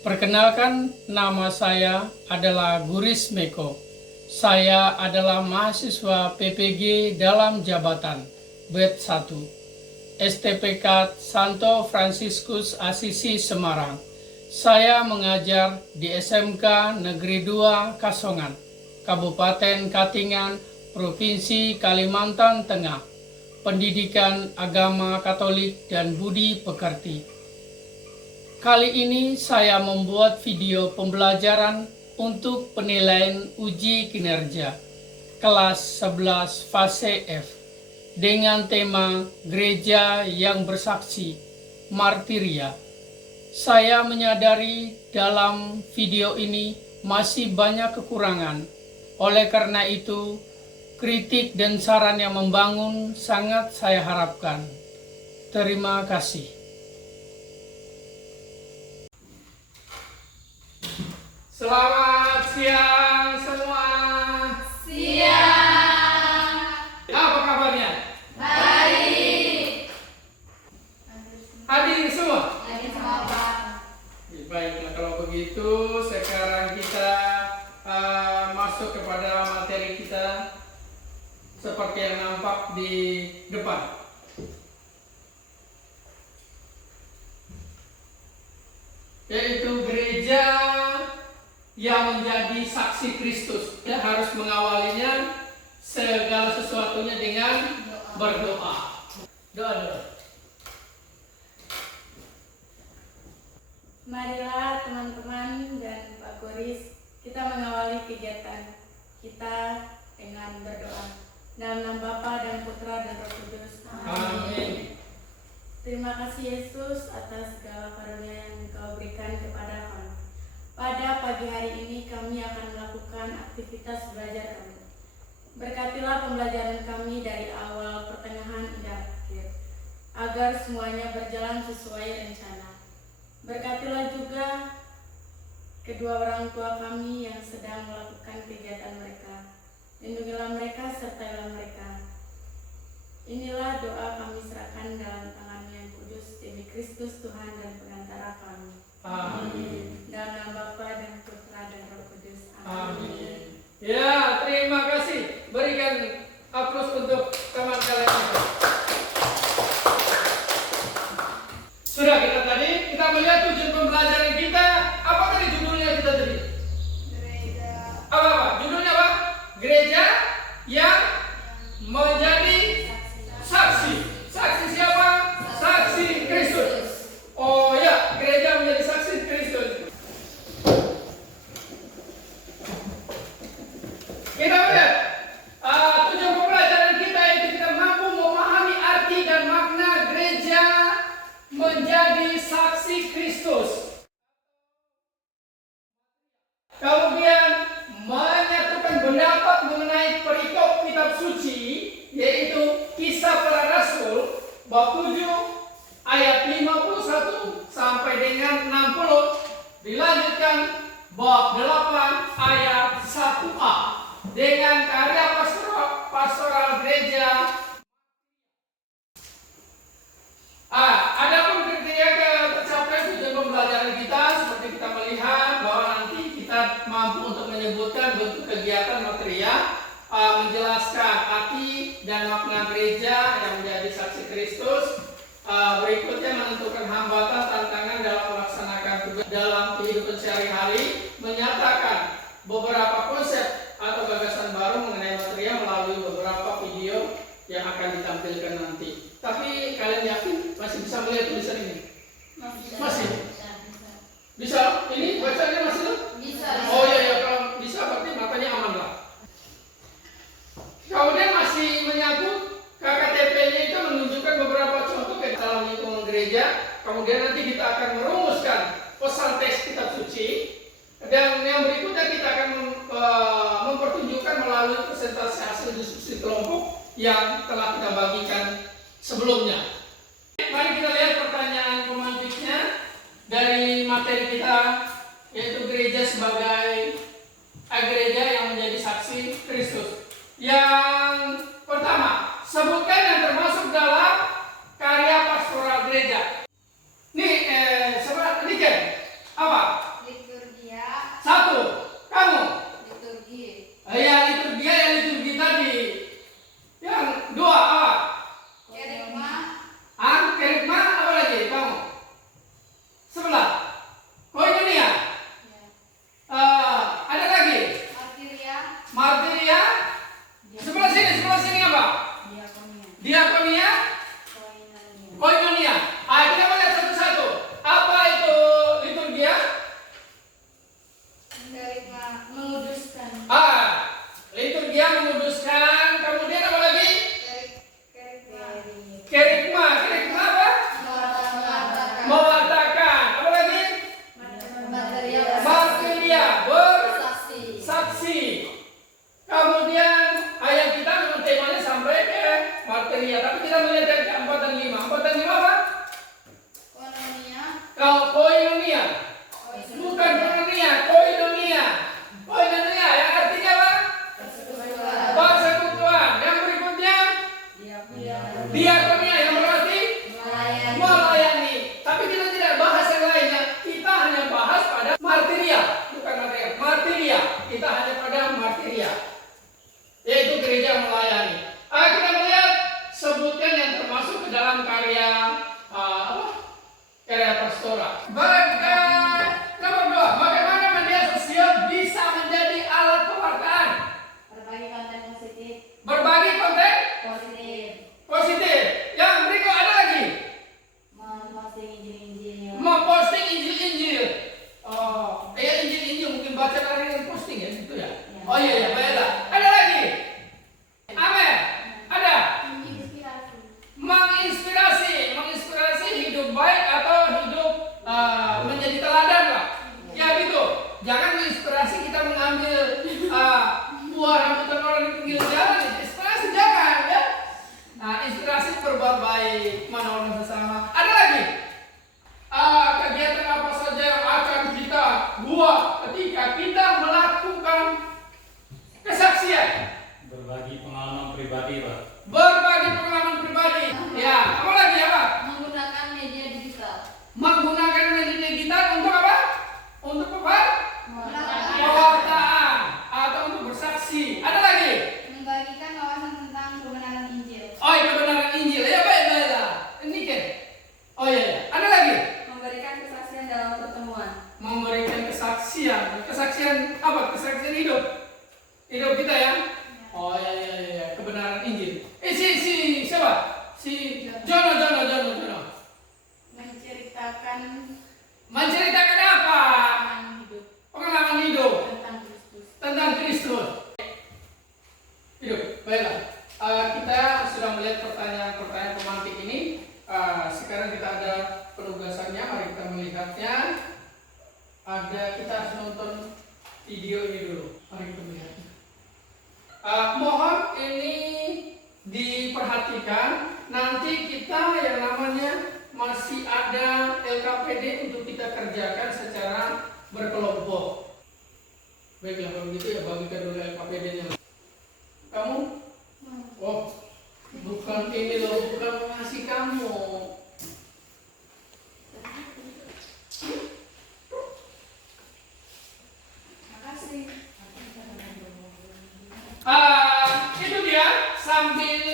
Perkenalkan, nama saya adalah Guris Meko. Saya adalah mahasiswa PPG dalam jabatan BED 1 STPK Santo Fransiskus Asisi Semarang. Saya mengajar di SMK Negeri 2 Kasongan, Kabupaten Katingan, Provinsi Kalimantan Tengah. Pendidikan Agama Katolik dan Budi Pekerti. Kali ini saya membuat video pembelajaran untuk penilaian uji kinerja kelas 11 fase F dengan tema Gereja yang Bersaksi, Martiria. Saya menyadari dalam video ini masih banyak kekurangan. Oleh karena itu, kritik dan saran yang membangun sangat saya harapkan. Terima kasih. Selamat siang semua. Siang. Apa kabarnya? Baik. Hadir semua? Lagi sama Pak. Baiklah, kalau begitu sekarang kita masuk kepada materi kita seperti yang nampak di depan. Yaitu gereja yang menjadi saksi Kristus. Kita harus mengawalinya segala sesuatunya dengan berdoa. Doa. Marilah teman-teman dan Pak Guris, kita mengawali kegiatan kita dengan berdoa. Dalam nama Bapa dan Putra dan Roh Kudus. Amin. Terima kasih Yesus atas segala karunia yang Engkau berikan kepada kami. Pada pagi hari ini kami akan melakukan aktivitas belajar kami. Berkatilah pembelajaran kami dari awal, pertengahan, hingga akhir, agar semuanya berjalan sesuai rencana. Berkatilah juga kedua orang tua kami yang sedang melakukan kegiatan mereka. Lindungilah mereka, sertailah mereka. Inilah doa kami serahkan dalam tangan yang kudus demi Kristus Tuhan dan pengantara kami. Amin. Dalam nama Bapa dan Putra dan Roh Kudus. Amin. Ya, terima kasih. Berikan aplaus untuk teman kalian itu. Sudah kita melihat tujuan pembelajaran kita. Apa tadi judulnya kita tadi? Gereja. Apa? Judulnya apa? Gereja yang menjadi saksi. Saksi siapa? Saksi Kristus. Oh ya, gereja menjadi saksi Kristus. Kita melihat tujuan pembelajaran kita itu kita mampu memahami arti dan makna gereja menjadi saksi Kristus. Kemudian menyatukan pendapat mengenai perikop kitab suci, yaitu Kisah Para Rasul bab 7 ayat 51 sampai dengan 60, dilanjutkan bab 8 ayat 1a dengan karya pastoral gereja. Adapun kriteria tercapai tujuan pembelajaran kita, seperti kita melihat bahwa nanti kita mampu untuk menyebutkan bentuk kegiatan material, menjelaskan arti dan makna gereja yang menjadi saksi Kristus. Berikutnya menentukan hambatan tantangan dalam melaksanakan tugas dalam kehidupan sehari-hari, menyatakan beberapa konsep atau gagasan baru mengenai material melalui beberapa video yang akan ditampilkan nanti. Tapi kalian yakin masih bisa melihat tulisan ini? Masih? Bisa? Ini bacanya masih tuh? Bisa. Oh iya, kalau bisa berarti matanya aman lah. Kemudian masih menyangkut KKTP-nya itu menunjukkan beberapa contoh ke dalam lingkungan gereja. Kemudian nanti kita akan merumuskan pesan teks kitab suci. Dan yang berikutnya kita akan mempertunjukkan melalui presentasi hasil diskusi kelompok yang telah kita bagikan sebelumnya. Mari kita lihat pertanyaan pemantiknya dari materi kita, yaitu gereja sebagai gereja yang menjadi saksi Kristus. Yang pertama, sebutkan yang termasuk dalam karya pastoral gereja. Nih, ini kan apa? area apa? Area pastoral. Nomor 2, bagaimana media sosial bisa menjadi alat pewartaan? Berbagi konten positif. Berbagi konten Positif. positif. Yang berikut ada lagi. Memposting Injil-Injil. Memposting Injil-Injil. Oh, Injil-Injil mungkin baca orang yang posting ya, gitu ya. Ya. Oh iya, baiklah. Ada lagi. Amin. Ada. Menginspirasi hidup baik atau hidup menjadi teladan lah. Ya gitu. Jangan menginspirasi kita mengambil buah rambutan orang di pinggir jalan. Inspirasi jangan ya. Nah, inspirasi berbuat baik, menolong sesama. Ada lagi. Kegiatan apa saja yang akan kita buat ketika kita melakukan kesaksian? Berbagi pengalaman pribadi, Pak. Berbagi pengalaman pribadi. Ya, apa lagi apa? Menggunakan media digital. Menggunakan media digital untuk apa? Untuk apa? Melakukan. Pewartaan atau untuk bersaksi. Ada lagi? Membagikan wawasan tentang kebenaran Injil. Oh, iya, kebenaran Injil. Ya, baiklah. Ini kan. Oh iya, iya. Ada lagi? Memberikan kesaksian dalam pertemuan. Memberikan kesaksian. Kesaksian apa? Kesaksian hidup. Hidup kita ya. Oh iya, kebenaran Injil. Si siapa? Si Jono. Menceritakan apa? Pengalaman hidup tentang Kristus. Hidup. Baiklah. Kita sudah melihat pertanyaan-pertanyaan pemantik ini. Sekarang kita ada penugasannya. Mari kita melihatnya. Kita harus nonton video ini dulu. Mari kita melihatnya. Mohon ini diperhatikan. Nanti kita yang namanya masih ada LKPD untuk kita kerjakan secara berkelompok. Baiklah, kalau begitu ya bagikan dulu LKPD-nya. Kamu? Oh, bukan ini loh, bukan ngasih kamu. Itu dia, sambil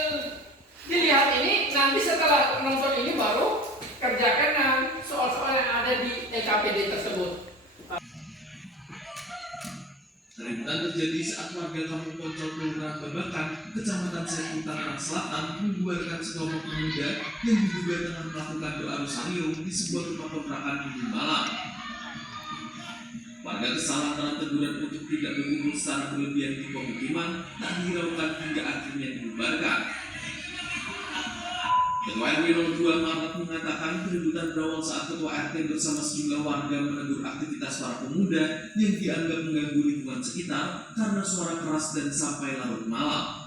dilihat ini, nanti setelah nonton ini baru kerjakan soal-soal yang ada di LKPD tersebut. Keributan terjadi saat warga Kampung Poncol Kelurahan Babakan, Kecamatan Serpong, Tangerang Selatan membubarkan sekelompok pemuda yang diduga tengah melakukan doa rosario di sebuah rumah kontrakan Minggu malam. Warga kesal lantaran teguran untuk tidak berkumpul secara berlebihan di pemukiman tak dihiraukan hingga akhirnya dibubarkan. Ketua RW 02 Maret mengatakan keributan berawal saat Ketua RT bersama sejumlah warga menegur aktivitas para pemuda yang dianggap mengganggu lingkungan sekitar karena suara keras dan sampai larut malam.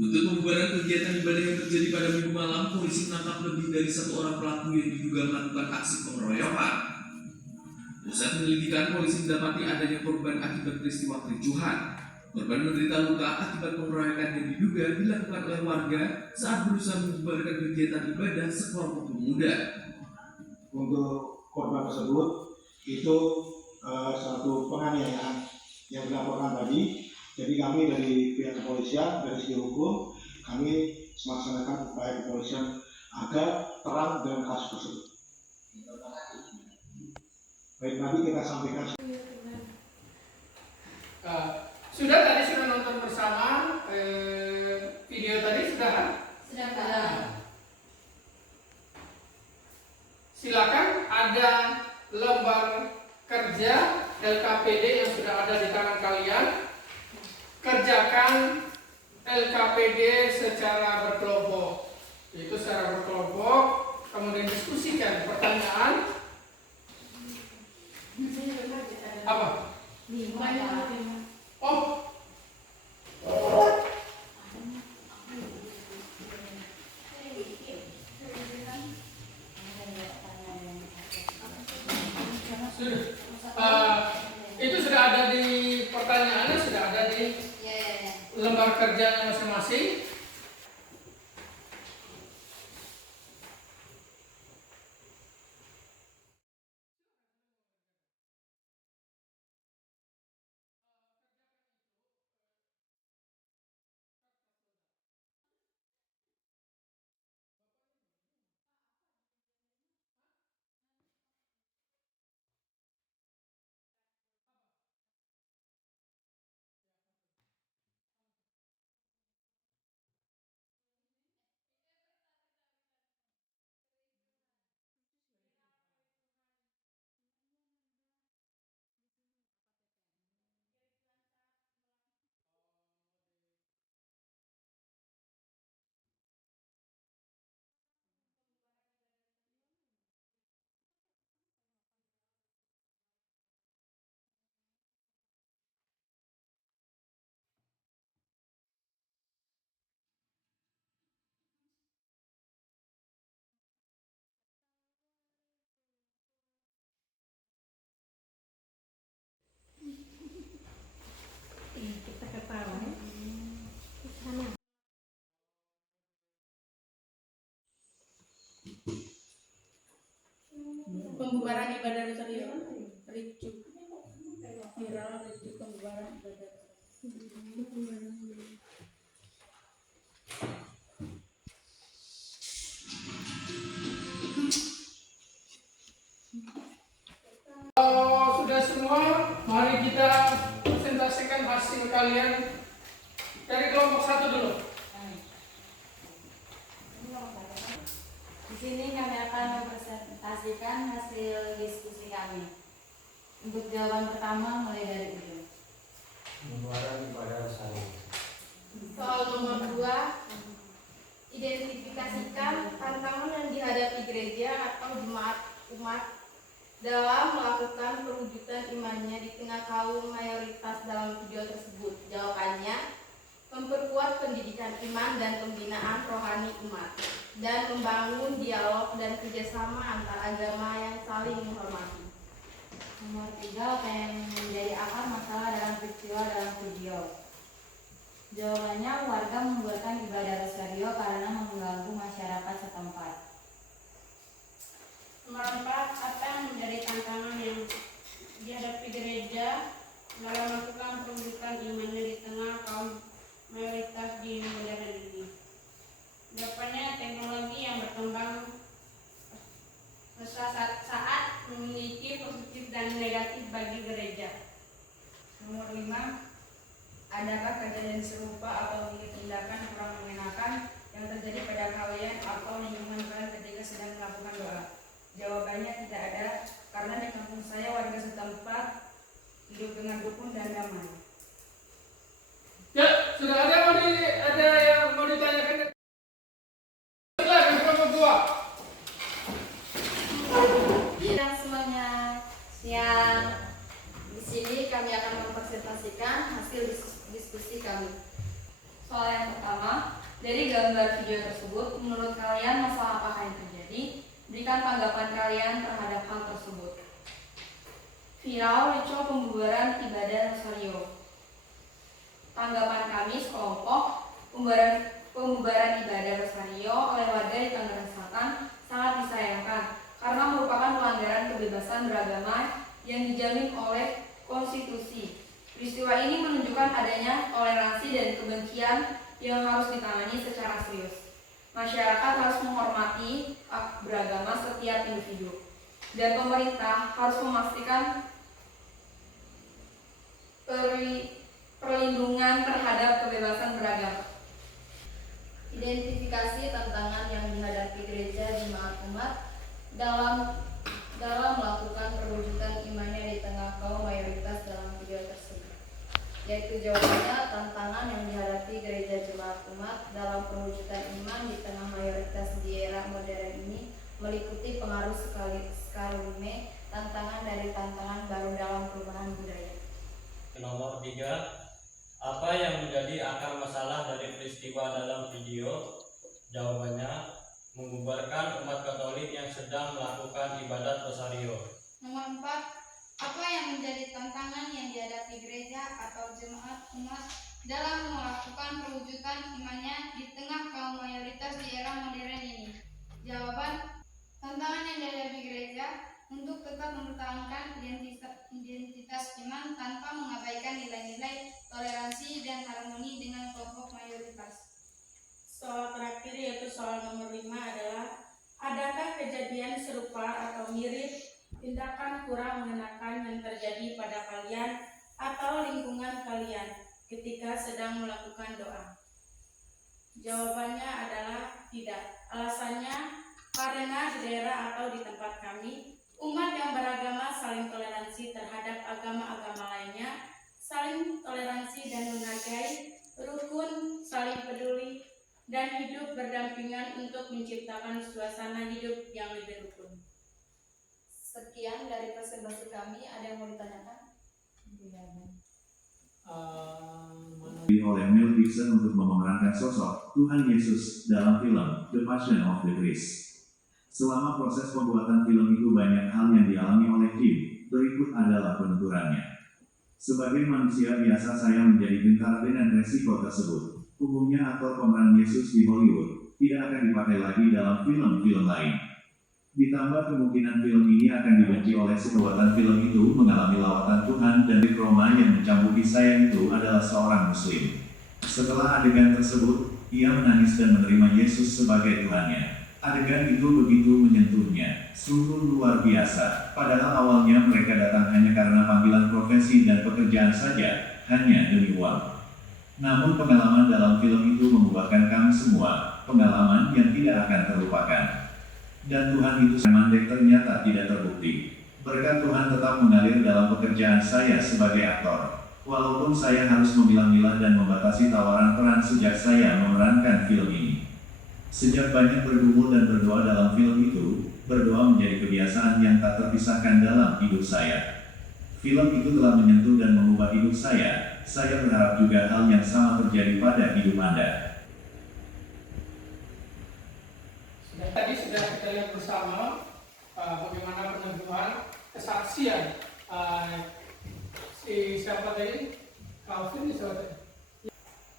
Untuk pembubaran kegiatan ibadah yang terjadi pada Minggu malam, polisi menangkap lebih dari 1 orang pelaku yang diduga melakukan aksi pengeroyokan. Pusat penyelidikan, polisi mendapati adanya korban akibat peristiwa kericuhan. Korban menderita luka akibat pengeroyokan yang diduga dilakukan oleh warga saat berusaha membubarkan kegiatan ibadah sekelompok pemuda. Untuk korban tersebut itu satu penganiayaan yang dilaporkan tadi. Jadi kami dari pihak kepolisian, dari segi hukum, kami melaksanakan upaya kepolisian agar terang dalam kasus tersebut. Baik, nanti kita sampaikan. Sudah nonton bersama video tadi sudah kan? Sudah. Silakan, ada lembar kerja LKPD yang sudah ada di tangan kalian. Kerjakan LKPD secara berkelompok. Itu secara berkelompok, kemudian diskusikan pertanyaan. Apa? Oh. Itu sudah ada di pertanyaannya, sudah ada di lembar kerjanya masing-masing. pembubaran ibadah rosario. Ricu. Viral ricu pembubaran ibadah rosario. Kalau sudah semua, mari kita presentasikan hasil kalian dari kelompok 1 dulu. Di sini kami akan mempresentasikan hasil diskusi kami. Untuk jawaban pertama mulai dari ujung. Pembubaran ibadah rosario. Soal nomor 2, identifikasikan tantangan yang dihadapi gereja atau jemaat umat dalam melakukan perwujudan imannya di tengah kaum mayoritas dalam video tersebut. Jawabannya, memperkuat pendidikan iman dan pembinaan rohani umat, dan membangun dialog dan kerjasama antar agama yang saling menghormati. Nomor 3, apa yang menjadi akar masalah dalam peristiwa dalam video? Jawabannya, warga membuatkan ibadah rosario karena mengganggu masyarakat setempat. Nomor 4, apa yang menjadi tantangan yang dihadapi gereja dalam melakukan perwujudan imannya di tengah kaum mayoritas di modern ini? Jawabannya, teknologi yang berkembang saat memiliki positif dan negatif bagi gereja. Nomor 5, adakah kejadian serupa atau tindakan kurang mengenakan yang terjadi pada kalian atau lingkungan kalian ketika sedang melakukan doa? Jawabannya, tidak ada, karena di kampung saya warga setempat hidup dengan rukun dan damai. Ya, sudah ada yang mau ditanyakan? Silakan kelompok 2. Dan semuanya, siang. Di sini kami akan mempresentasikan hasil diskusi kami. Soal yang pertama, dari gambar video tersebut, menurut kalian masalah apakah yang terjadi? Berikan tanggapan kalian terhadap hal tersebut. Viral ricu pembubaran ibadah rosario. Tanggapan kami sekelompok, pembubaran ibadah rosario oleh warga di Tangerang Selatan sangat disayangkan karena merupakan pelanggaran kebebasan beragama yang dijamin oleh konstitusi. Peristiwa ini menunjukkan adanya toleransi dan kebencian yang harus ditangani secara serius. Masyarakat harus menghormati hak beragama setiap individu, dan pemerintah harus memastikan perlindungan terhadap kebebasan beragama. Identifikasi tantangan yang dihadapi gereja jemaat umat dalam melakukan perwujudan imannya di tengah kaum mayoritas dalam video tersebut. Yaitu jawabannya, tantangan yang dihadapi gereja jemaat umat dalam perwujudan iman di tengah mayoritas di era modern ini meliputi pengaruh skalime, tantangan dari tantangan baru dalam perubahan budaya. Nomor 3, apa yang menjadi akar masalah dari peristiwa dalam video? Jawabannya, membubarkan umat Katolik yang sedang melakukan ibadat rosario. Nomor 4, apa yang menjadi tantangan yang dihadapi gereja atau jemaat umat dalam melakukan perwujudan imannya di tengah kaum mayoritas di era modern ini? Jawaban, tantangan yang dihadapi gereja untuk tetap mempertahankan identitas iman tanpa mengabaikan nilai-nilai toleransi dan harmoni dengan kelompok mayoritas. Soal terakhir yaitu soal nomor 5 adalah, adakah kejadian serupa atau mirip tindakan kurang mengenakan yang terjadi pada kalian atau lingkungan kalian ketika sedang melakukan doa? Jawabannya adalah tidak. Alasannya, karena di daerah atau di tempat kami, umat yang beragama saling toleransi terhadap agama-agama lainnya, saling toleransi dan menghargai, rukun, saling peduli, dan hidup berdampingan untuk menciptakan suasana hidup yang lebih rukun. Sekian dari presentasi kami. Ada yang mau ditanyakan? Oleh Mel Gibson untuk memerankan sosok Tuhan Yesus dalam film The Passion of the Christ. Selama proses pembuatan film itu banyak hal yang dialami oleh Kim. Berikut adalah penuturannya. Sebagai manusia biasa, saya menjadi gentar dengan resiko tersebut. Umumnya aktor pemeran Yesus di Hollywood tidak akan dipakai lagi dalam film-film lain. Ditambah kemungkinan film ini akan dibenci oleh si pembuatan film itu mengalami lawatan Tuhan dan di Roma yang mencambuki saya itu adalah seorang Muslim. Setelah adegan tersebut, ia menangis dan menerima Yesus sebagai Tuhannya. Adegan itu begitu menyentuhnya, sungguh luar biasa. Padahal awalnya mereka datang hanya karena panggilan profesi dan pekerjaan saja, hanya demi uang. Namun pengalaman dalam film itu membuahkan kami semua, pengalaman yang tidak akan terlupakan. Dan Tuhan itu mandek ternyata tidak terbukti. Berkat Tuhan tetap mengalir dalam pekerjaan saya sebagai aktor. Walaupun saya harus memilah-milah dan membatasi tawaran peran sejak saya memerankan film ini. Sejak banyak bergumul dan berdoa dalam film itu, berdoa menjadi kebiasaan yang tak terpisahkan dalam hidup saya. Film itu telah menyentuh dan mengubah hidup saya. Saya berharap juga hal yang sama terjadi pada hidup Anda. Tadi sudah kita lihat bersama bagaimana peneguhan kesaksian siapa tadi? Calvin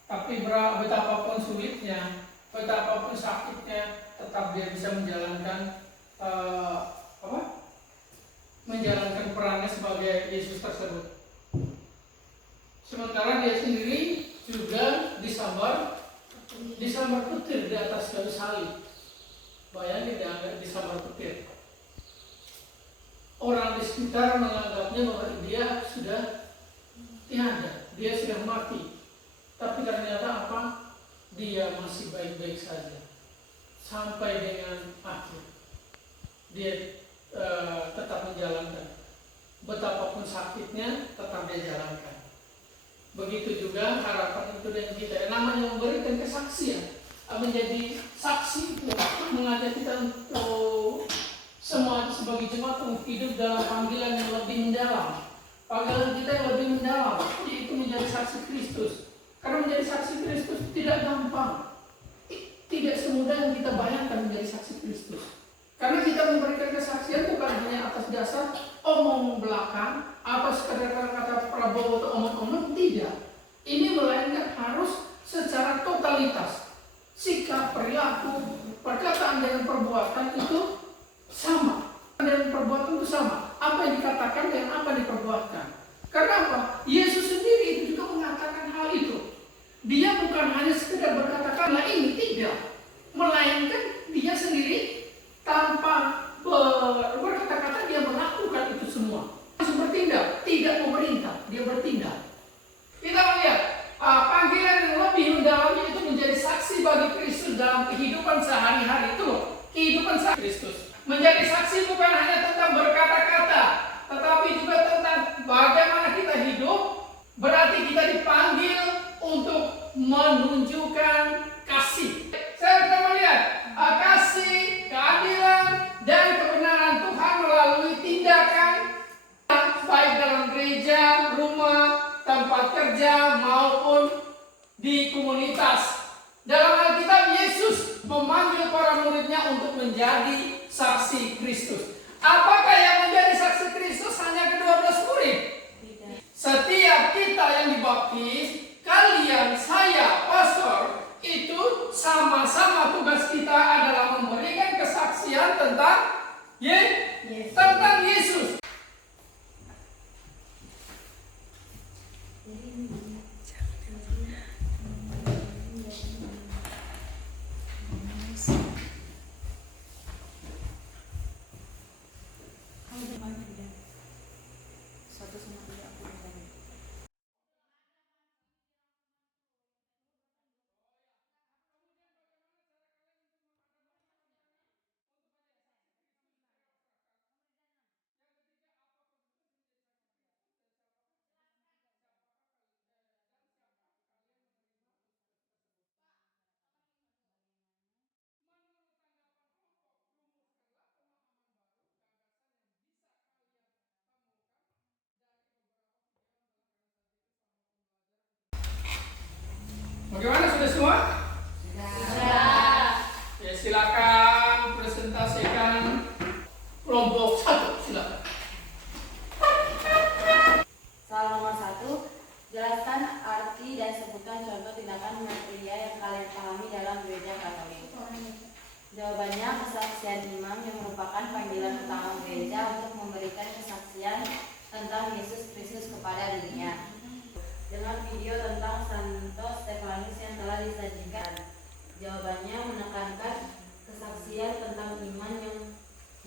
tapi betapapun sulitnya, betapapun sakitnya, tetap dia bisa menjalankan menjalankan perannya sebagai Yesus tersebut. Sementara dia sendiri juga disambar petir di atas kayu salib. Bayangin dia disambar petir. Orang di sekitar menganggapnya bahwa dia sudah tiada, dia sudah mati. Tapi ternyata apa? Dia masih baik-baik saja sampai dengan akhir. Dia tetap menjalankan. Betapapun sakitnya, tetap dia jalankan. Begitu juga harapan itu dan kita. Namanya memberikan kesaksian, menjadi saksi itu mengajak kita untuk semua sebagai jemaat untuk hidup dalam panggilan yang lebih mendalam. Panggilan kita yang lebih mendalam, yaitu menjadi saksi Kristus. Karena menjadi saksi Kristus tidak gampang, tidak semudah yang kita bayangkan menjadi saksi Kristus. Karena kita memberikan kesaksian bukan hanya atas dasar omong belakang, apa sekadar kata Prabowo atau omong-omong, tidak. Ini melainkan harus secara totalitas. Sikap, perilaku, perkataan dengan perbuatan itu sama. Dan perbuatan itu sama. Apa yang dikatakan dengan apa yang diperbuatkan. Karena apa? Yesus sendiri itu juga mengatakan hal itu. Dia bukan hanya sekedar berkata-kata ini, tidak. Melainkan dia sendiri tanpa berkata-kata dia melakukan itu semua. Langsung bertindak, tidak memerintah, dia bertindak. Kita melihat panggilan yang lebih mendalam itu menjadi saksi bagi Kristus dalam kehidupan sehari-hari itu. Kehidupan sehari Kristus. Menjadi saksi bukan hanya tentang berkata-kata, tetapi juga tentang bagaimana kita hidup. Berarti kita dipanggil untuk menunjukkan kasih. Saya sudah melihat kasih, keadilan, dan kebenaran Tuhan melalui tindakan baik dalam gereja, rumah, tempat kerja, maupun di komunitas. Dalam Alkitab, Yesus memanggil para muridnya untuk menjadi saksi Kristus. Apakah yang menjadi saksi Kristus hanya ke-12 murid? Tidak. Setiap kita yang dibaptis, kalian, saya, pastor, itu sama-sama tugas kita adalah memberikan kesaksian tentang tentang Yesus. Bagaimana, sudah semua? Sudah. Ya, silakan presentasikan kelompok 1, silakan. Soal nomor 1, jelaskan arti dan sebutkan contoh tindakan pria yang kalian pahami dalam gereja Katolik. Jawabannya, kesaksian imam yang merupakan panggilan utama gereja untuk memberikan kesaksian tentang Yesus Kristus kepada dunia. Dengan video tentang Santo Stefanus yang telah disajikan, jawabannya menekankan kesaksian tentang iman yang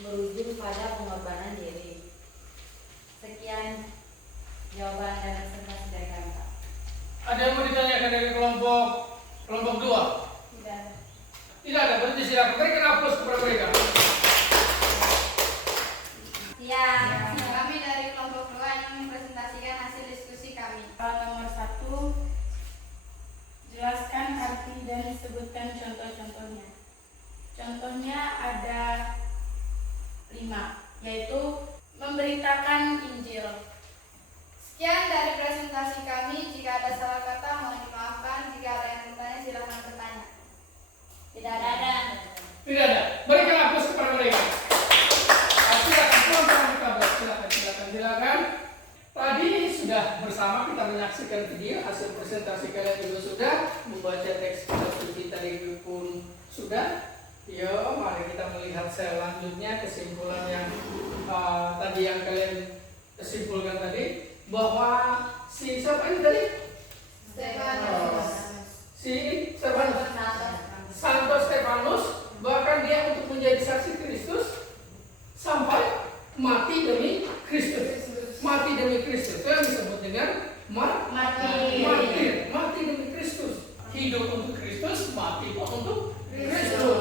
berujung pada pengorbanan diri. Sekian jawaban dan presentasi dari kami, Pak. Ada yang mau ditanyakan dari kelompok 2? Tidak. Tidak ada, berarti silakan berikan aplaus kepada mereka. Siap. Kami dari kelompok 2 ingin mempresentasikan hasil diskusi kami. Nomor 1, jelaskan arti dan sebutkan contoh-contohnya. Contohnya ada 5, yaitu memberitakan Injil. Sekian dari presentasi kami. Jika ada salah kata mohon dimaafkan. Jika ada yang bertanya silakan bertanya. Tidak ada. Tidak ada. Berikan aplaus kepada mereka. Silakan pulang kita silakan. Tadi sudah bersama kita menyaksikan video hasil presentasi kalian juga sudah membaca teks kitab suci tadi pun sudah. Yo, mari kita melihat selanjutnya kesimpulan yang tadi yang kalian kesimpulkan tadi bahwa si siapa ini tadi? Stefanus. Si Stefanus. Santo Stefanus, bahkan dia untuk menjadi saksi Kristus sampai mati demi Kristus. Mati demi Kristus itu yang disebut dengan mati demi Kristus. Hidup untuk Kristus, mati untuk Kristus.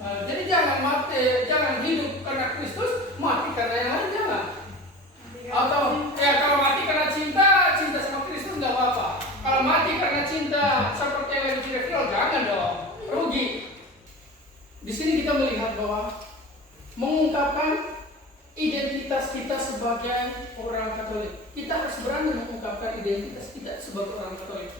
Jadi jangan hidup karena Kristus, mati karena yang lain jangan. Atau ya kalau mati karena cinta sama Kristus nggak apa-apa. Kalau mati karena cinta seperti yang di Civil, jangan dong, rugi. Di sini kita melihat bahwa mengungkapkan identitas kita sebagai orang Katolik. Kita harus berani mengungkapkan identitas kita sebagai orang Katolik.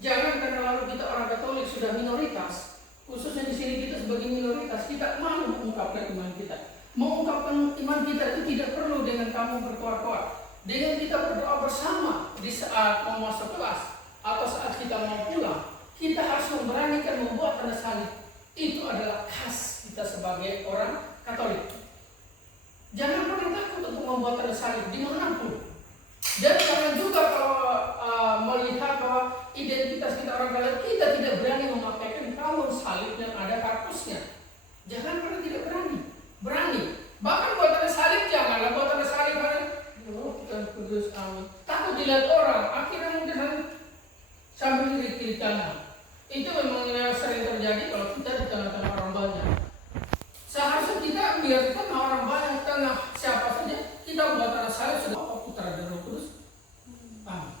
Jangan karena lalu kita orang Katolik sudah minoritas, khususnya di sini kita sebagai minoritas, kita malu mengungkapkan iman kita. Mengungkapkan iman kita itu tidak perlu dengan kamu berkoar-koar. Dengan kita berdoa bersama di saat mau masuk kelas atau saat kita mau pulang, kita harus memberanikan membuat tanda salib. Itu adalah khas kita sebagai orang Katolik. Jangan pernah takut untuk membuat tanda salib dimanapun. Dan jangan juga kalau melihat bahwa identitas kita orang Katolik, kita tidak berani memakaikan kalung salib yang ada kartusnya. Jangan pernah tidak berani. Berani. Bahkan buat tanda salib janganlah buat tanda salib kita kudus amin. Takut dilihat orang. Akhirnya mungkin sambil kiri kanan. Itu memang yang sering terjadi kalau kita di tengah-tengah orang banyak. Seharusnya kita biar kita orang banyak tengah siapa saja kita buat tanda salib sudah putra dan Roh Kudus. Amin.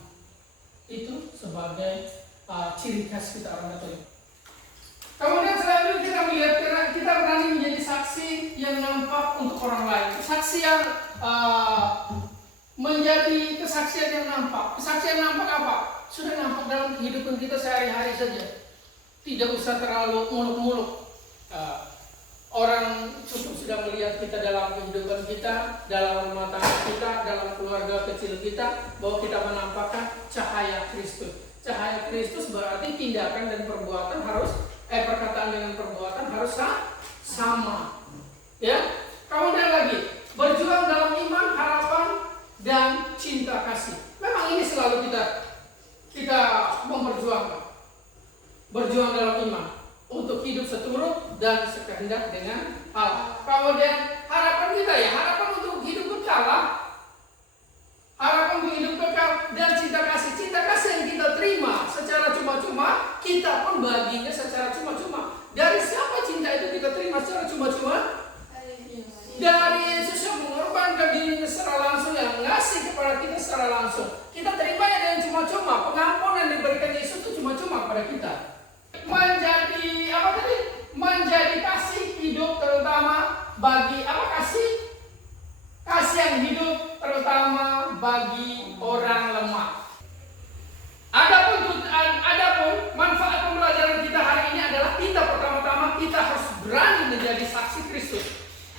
Itu sebagai ciri khas kita orang Katolik. Kemudian selanjutnya kita melihat kita berani menjadi saksi yang nampak untuk orang lain. Saksi yang menjadi kesaksian yang nampak. Kesaksian nampak apa? Sudah nampak dalam kehidupan kita sehari-hari saja. Tidak usah terlalu muluk-muluk. Orang cukup sudah melihat kita dalam kehidupan kita, dalam rumah tangga kita, dalam keluarga kecil kita, bahwa kita menampakkan cahaya Kristus. Cahaya Kristus berarti tindakan dan perbuatan perkataan dengan perbuatan harus sama. Ya. Kemudian lagi, berjuang dalam iman, harapan, dan cinta kasih. Memang ini selalu kita memperjuangkan. Berjuang dalam iman untuk hidup seturut dan sekehendak dengan Allah. Kemudian harapan kita harapan untuk hidup kekal. Harapan untuk hidup kekal dan cinta kasih. Cinta kasih yang kita terima secara cuma-cuma, kita pun baginya secara cuma-cuma. Dari siapa cinta itu kita terima secara cuma-cuma? Dari Yesus yang mengorbankan dirinya secara langsung, yang ngasih kepada kita secara langsung. Kita terimanya dengan cuma-cuma. Pengampunan diberikan Yesus itu cuma-cuma pada kita. Menjadi kasih hidup terutama bagi kasih yang hidup terutama bagi orang lemah. Adapun manfaat pembelajaran kita hari ini adalah kita pertama-tama kita harus berani menjadi saksi Kristus.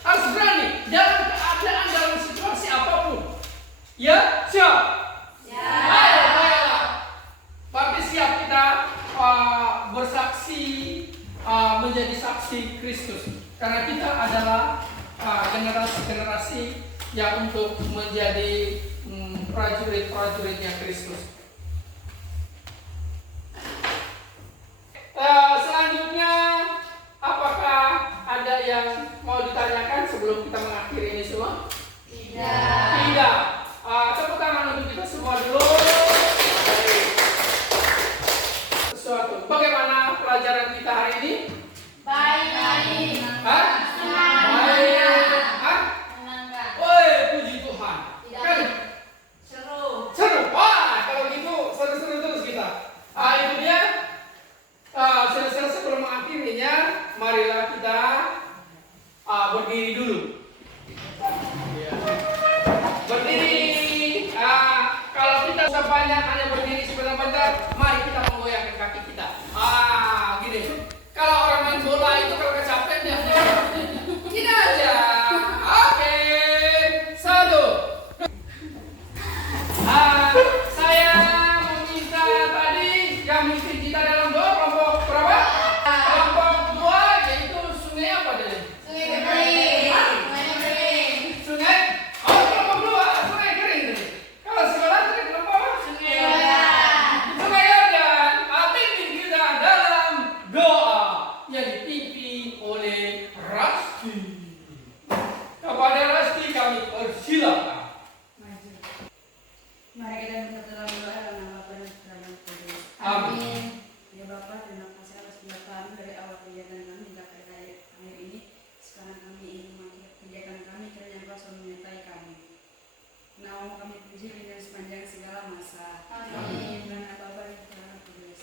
Harus berani dalam keadaan, dalam situasi apapun. Ya, siap? Ya. Ayolah. Berarti siap kita bersaksi menjadi menjadi saksi Kristus. Karena kita adalah generasi-generasi yang untuk menjadi prajurit-prajuritnya Kristus. Selanjutnya, apakah ada yang mau ditanyakan sebelum kita mengakhiri ini semua? Tidak. Tepuk tangan untuk kita semua dulu. Sesuatu. Bagaimana pelajaran kita hari ini? Baik. Hah? Baik. Hah? Woi, puji Tuhan. Kan? Seru. Seru. Wah, kalau gitu seru-seru terus kita. Itu dia. Selesai sebelum mengakhirinya, marilah kita berdiri dulu. Berdiri. Kalau kita sebanyak hanya berdiri sebentar-bentar, mari kita menggoyangkan kaki kita. Gini. Kalau orang main bola itu kalau kecapean dia gini aja. Oke. 1. Saya meminta tadi yang memimpin kita dalam doa kelompok berapa? Kelompok 2, yaitu sungai apa tadi? Sungai kering. Sungai? Oh, kelompok 2, sungai kering tadi. Kalau sekolah tadi kelompok apa? Sungai Yordan. Sungai Yordan. Pimpin kita dalam doa yang dipimpin oleh Rasti. Kepada Rasti kami persilakan. Mari kita berdoa dalam doa dalam nama Bapa dan Putra dan Roh Kudus. Amin. Ya Bapa, terima kasih atas pendataan dari awal kegiatan kami hingga pada akhir ini. Sekarang kami ingin mengakhiri kegiatan kami kiranya Engkau selalu menyertai kami. Nama kami puji dengan sepanjang segala masa. Amin. Dan Bapa dan Putra dan Roh Kudus.